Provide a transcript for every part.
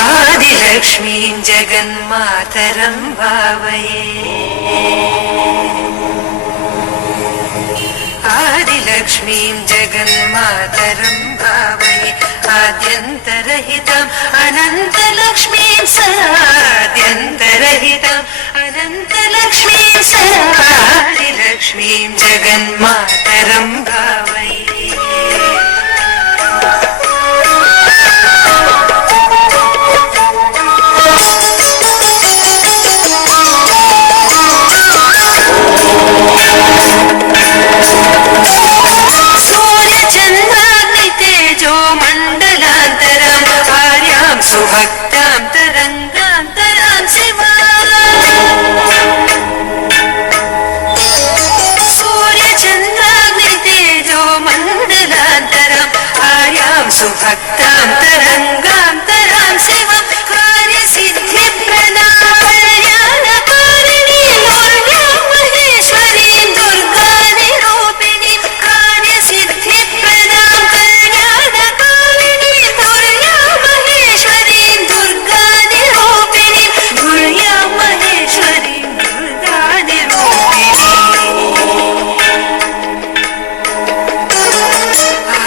आदिलक्ष्मीं जगन्मातरं भावये आदिलक्ष्मीं जगन्मातरं भावये आद्यन्तरहितम् अनन्तलक्ष्मीं सदाद्यन्तरहितम् अनन्तलक्ष्मीं सदा आदिलक्ष्मीं जगन्मातरं भावये सुभक्तां तरङ्गान्तरां शिवा सूर्यचन्द्राग्नितेजो मण्डलान्तरम् आर्यां सुभक्तां तरङ्गान्तरां शिवं कार्यसिद्धिप्रदां कल्याणकारिणीं दुर्गां महेश्वरीं दुर्गानिरूपिणीं कार्यसिद्धिप्रदां कल्याणकारिणीं दुर्गां महेश्वरीं दुर्गानिरूपिणीं दुर्गां महेश्वरीं दुर्गानिरूपिणीम्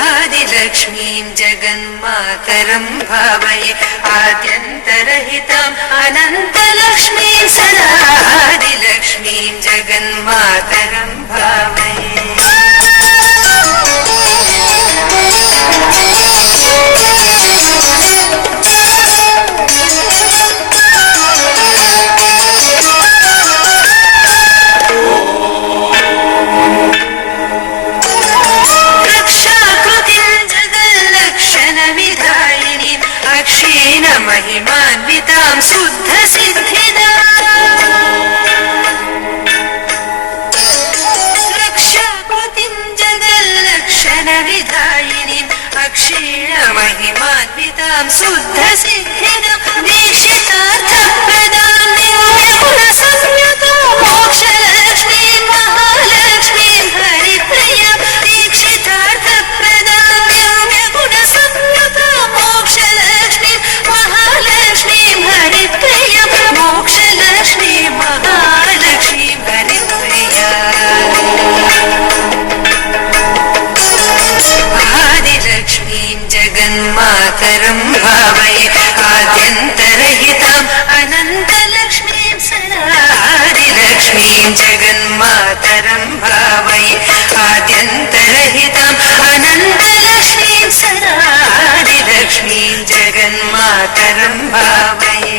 आदिलक्ष्मीं जगन्मातरं भावये आद्यन्तरहितम् अनन्तलक्ष्मीं सदा आदिलक्ष्मीं जगन्मातरं भावये महिमान्वितां शुद्धसिद्धिदां रक्षाकृतिं जगल्लक्षणविधायिनीम् अक्षीणमहिमान्वितां शुद्धसिद्धिदां दीक्षितार्थप्रदां निर्गुणसंयुतां मोक्षलक्ष्मीं महालक्ष्मीं हरिप्रियां दीक्षितार्थप्रदां निर्गुणसंयुतां मोक्षलक्ष्मीं महालक्ष्मीं हरिप्रियां मोक्षलक्ष्मीं महालक्ष्मीं हरिप्रियां आदिलक्ष्मीं जगन्मातरं भावये आद्यन्तरहितम् अनन्तलक्ष्मीं सदा आदिलक्ष्मीं जगन्मातरं भावये आद्यन्तरहितम् अनन्तलक्ष्मीं सदा आदिलक्ष्मीं जगन्मातरं भावये